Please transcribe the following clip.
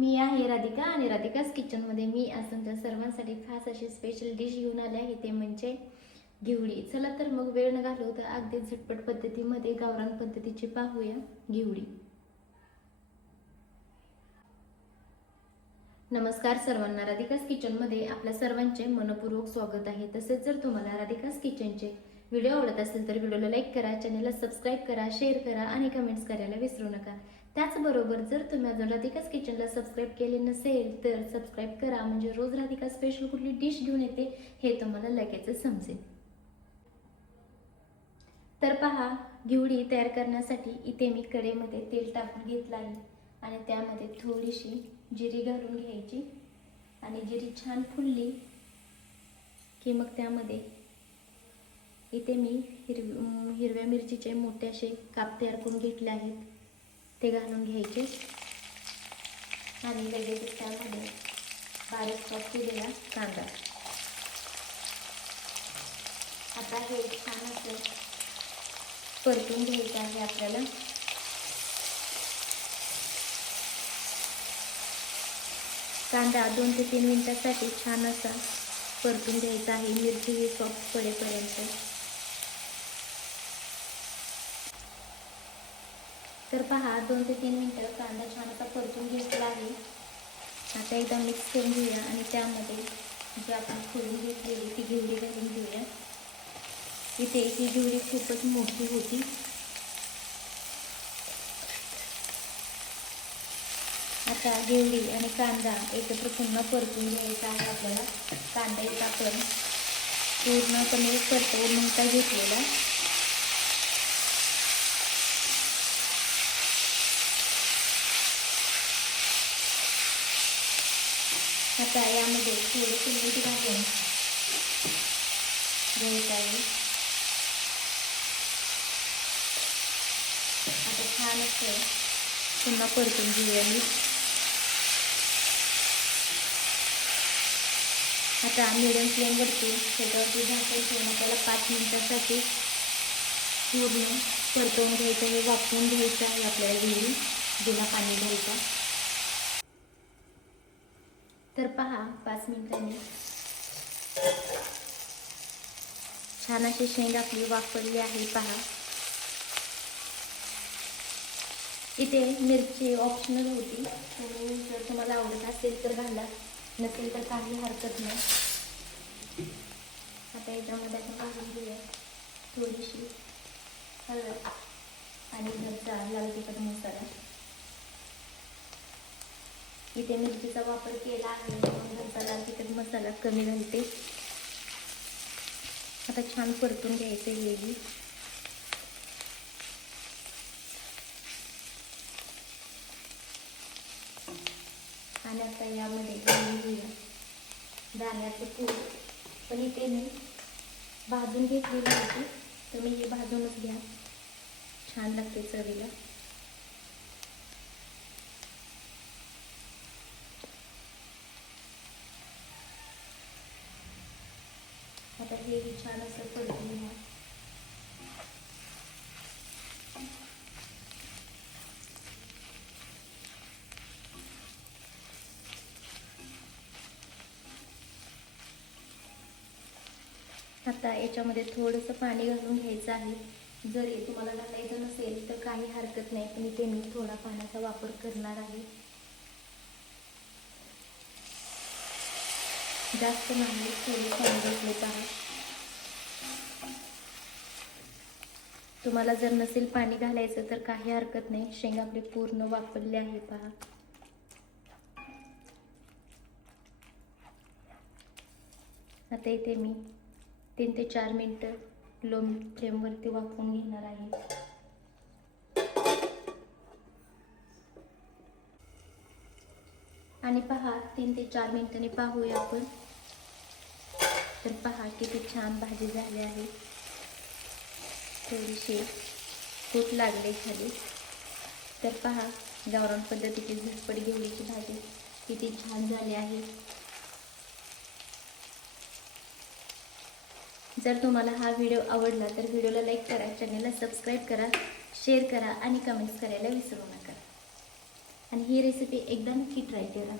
मी आहे राधिका आणि राधिकाच किचनमध्ये मी आज तुमच्या सर्वांसाठी खास अशी स्पेशल डिश घेऊन आले आहे ते म्हणजे घेवडी. चला तर मग वेळ न घालव तर अगदी झटपट पद्धतीमध्ये गावरान पद्धतीची पाहूया घेवडी. नमस्कार सर्वांना राधिकास किचनमध्ये आपल्या सर्वांचे मनपूर्वक स्वागत आहे. तसेच जर तुम्हाला राधिकास किचनचे व्हिडिओ आवडत असेल तर व्हिडिओला लाईक करा चॅनलला सबस्क्राईब करा शेअर करा आणि कमेंट्स करायला विसरू नका. त्याचबरोबर जर तुम्ही अजून राधिकास किचनला सबस्क्राईब केले नसेल तर सबस्क्राईब करा. म्हणजे रोज राधिका स्पेशल कुठली डिश घेऊन येते हे तुम्हाला लगेच समजेल. तर पहा घेवडी तयार करण्यासाठी इथे मी कडेमध्ये तेल टाकून घेतलं आहे. आणि त्यामध्ये थोडीशी जिरी घालून घ्यायची. आणि जिरी छान फुलली की मग त्यामध्ये इथे मी हिरव हिरव्या मिरचीचे मोठे असे काप तयार करून घेतले आहेत. ते घालून घ्यायचे. आणि लगेच त्यामध्ये बारीक चॉप केलेला कांदा. आता हे छान असं परतून घ्यायचं आहे आपल्याला. कांदा दोन ते तीन मिनिटासाठी छान असा परतून घ्यायचा आहे. मिरची ही सॉफ्ट पडेपर्यंत तर पहा दोन ते तीन मिनटं कांदा छान असा परतून घेतला आहे. आता एकदा मिक्स करून घेऊया आणि त्यामध्ये जी आपण खोलून घेतलेली ती घेवडी घालून घेऊया. इथे ही घेवडी खूपच मोठी होती. आता घेवडी आणि कांदा एकत्र पुन्हा परतून घ्यायचा आहे आपल्याला. कांदा एक आपण पूर्णपणे परतवून नव्हता घेतलेला. आता यामध्ये थोडंसं मीठ घालून घ्यायचं आहे. आता छान असं पुन्हा परतून घेऊया मी. आता मिडियम फ्लेमवरती त्याच्यावरती झाकण ठेवून त्याला पाच मिनिटासाठी पूर्ण परतवून घ्यायचं हे वापरून घ्यायचं आहे आपल्याला घेऊन बिना पाणी घ्यायचं तर पहा पाच मिनिटांनी. छान अशी शेंग आपली वापरली आहे पहा. इथे मिरची ऑप्शनल होती. तुम्ही जर तुम्हाला आवडत असेल तर घाला. नसेल तर काही हरकत नाही. आता याच्यामध्ये आपण घालून घेऊया. थोडीशी हळद आणि घरचा लाल तिखट मसाला. इथे मिरचीचा वापर केला आहे मसाला घरचा तिखट मसाला कमी घालते. आता छान परतून घ्यायचं हे आणि आता यामध्ये दाण्याचं पूर पण इथे मी भाजून घेतलेली होती तुम्ही हे भाजूनच घ्या. छान लागते चवीला. आता छान असं परतून आता याच्यामध्ये थोडंसं पाणी घालून घ्यायचं आहे. जरी तुम्हाला घालायचं नसेल तर काही हरकत नाही पण इथे मी थोडा पाण्याचा वापर करणार आहे. जास्त नाही थोडे पाणी घेतले आहे. तुम्हाला जर नसेल पाणी घालायचं तर काही हरकत नाही. शेंगा आपले पूर्ण वापरले आहे पहा. आता इथे मी तीन ते चार मिनटं लो फ्लेमवरती वापरून घेणार आहे. आणि पहा तीन ते चार मिनिटांनी पाहूया आपण. तर पहा किती छान भाजी झाली आहे. थोडीशी फूट लागले खाली. तर पहा गावरान पद्धतीची झटपट घेवडीची भाजी किती छान झाली आहे. जर तुम्हाला हा व्हिडिओ आवडला तर व्हिडिओला लाईक करा चॅनलला सबस्क्राईब करा शेअर करा आणि कमेंट्स करायला विसरू नका. आणि ही रेसिपी एकदा नक्की ट्राय करा